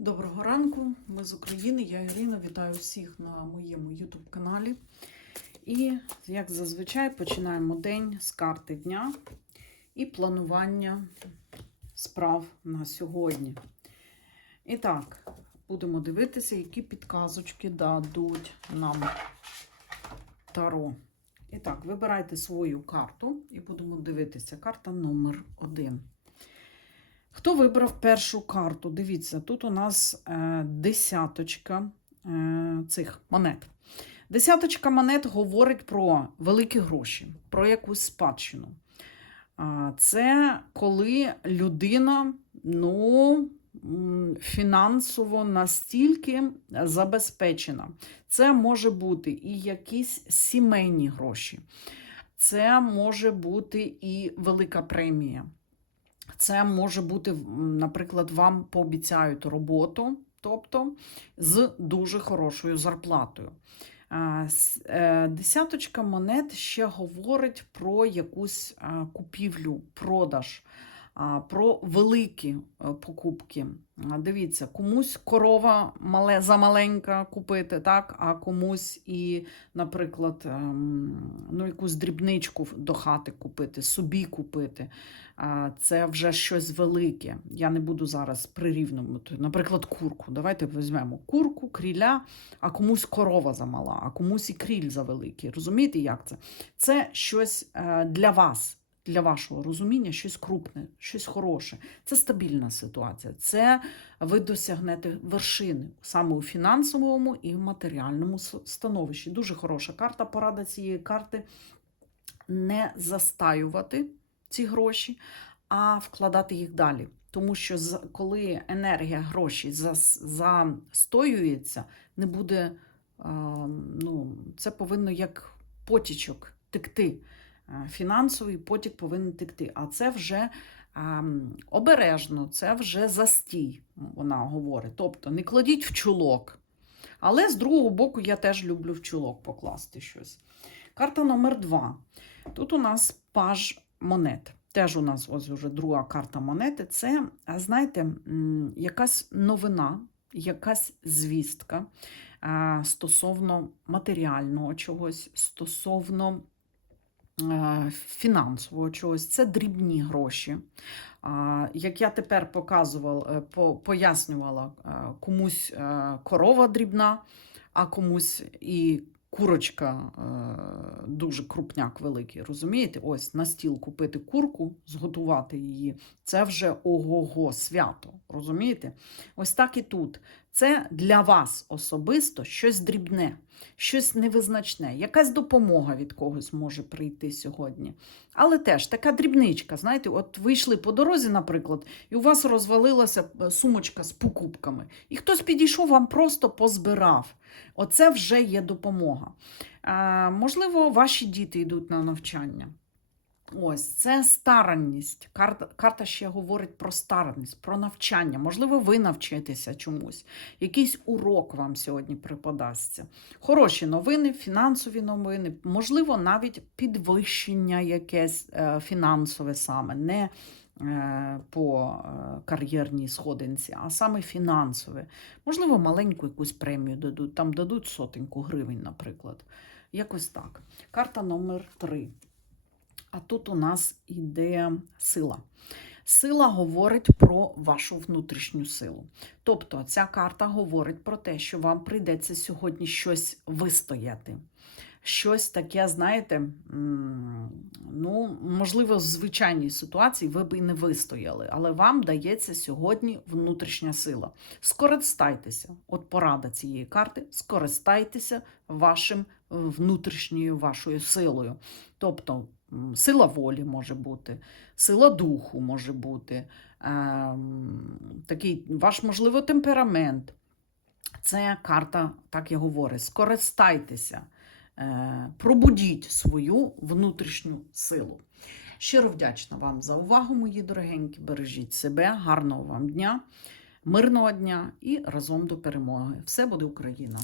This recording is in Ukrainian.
Доброго ранку, ми з України. Я Ірина. Вітаю всіх на моєму YouTube каналі. І, як зазвичай, починаємо день з карти дня і планування справ на сьогодні. І так, будемо дивитися, які підказочки дадуть нам Таро. І так, вибирайте свою карту і будемо дивитися. Карта номер один. Хто вибрав першу карту? Дивіться, тут у нас е, десяточка е, цих монет. Десяточка монет говорить про великі гроші, про якусь спадщину. Це коли людина ну, фінансово настільки забезпечена. Це може бути і якісь сімейні гроші, це може бути і велика премія. Це може бути, наприклад, вам пообіцяють роботу, тобто з дуже хорошою зарплатою. Е, Десяточка монет ще говорить про якусь купівлю, продаж, про великі е, покупки. Дивіться, комусь корова мале, замаленька купити, так? а комусь і, наприклад, ем, ну, якусь дрібничку до хати купити, собі купити. Це вже щось велике. Я не буду зараз прирівнювати. Наприклад, курку. Давайте візьмемо курку, кріля, а комусь корова замала, а комусь і кріль завеликий. Розумієте, як це? Це щось е, для вас, для вашого розуміння, щось крупне, щось хороше. Це стабільна ситуація. Це ви досягнете вершини саме у фінансовому і в матеріальному становищі. Дуже хороша карта. Порада цієї карти не застаювати ці гроші, а вкладати їх далі. Тому що коли енергія грошей застоюється, не буде, ну, це повинно як потічок текти. Е, Фінансовий потік повинен текти. А це вже ем, обережно, це вже застій, вона говорить. Тобто не кладіть в чулок. Але з другого боку, я теж люблю в чулок покласти щось. Карта номер два. Тут у нас паж монет. Теж у нас ось вже друга карта монети. Це, знаєте, якась новина, якась звістка стосовно матеріального чогось, стосовно е, фінансового чогось. Це дрібні гроші. Як я тепер показувала, е, пояснювала, е, комусь е, корова дрібна, а комусь і курочка е, дуже крупняк великий. Розумієте? Ось на стіл купити курку, зготувати її. Це вже ого-го свято. Розумієте? Ось так і тут. Це для вас особисто щось дрібне, щось невизначне, якась допомога від когось може прийти сьогодні. Але теж така дрібничка, знаєте, от ви йшли по дорозі, наприклад, і у вас розвалилася е, сумочка з покупками, і хтось підійшов, вам просто позбирав. Оце вже є допомога. Е, можливо, ваші діти йдуть на навчання. Ось це старанність. Карта, карта ще говорить про старанність, про навчання. Можливо, ви навчитеся чомусь. Якийсь урок вам сьогодні припадасться. Хороші новини, фінансові новини, можливо, навіть підвищення якесь е, фінансове саме, не е, по е, кар'єрній сходинці, а саме фінансове. Можливо, маленьку якусь премію дадуть, там дадуть сотеньку гривень, наприклад. Якось так. Карта номер три. А тут у нас іде сила. Сила говорить про вашу внутрішню силу. Тобто ця карта говорить про те, що вам прийдеться сьогодні щось вистояти. Щось таке, знаєте, ну, можливо, в звичайній ситуації ви б і не вистояли, але вам дається сьогодні внутрішня сила. Скористайтеся, от порада цієї карти, скористайтеся вашим е, внутрішньою вашою силою. Тобто сила волі може бути, сила духу може бути, ем, такий ваш, можливо, темперамент. Це карта, так і говорить, скористайтеся, пробудіть свою внутрішню силу. Щиро вдячна вам за увагу, мої дорогенькі. Бережіть себе, гарного вам дня, мирного дня і разом до перемоги. Все буде Україна!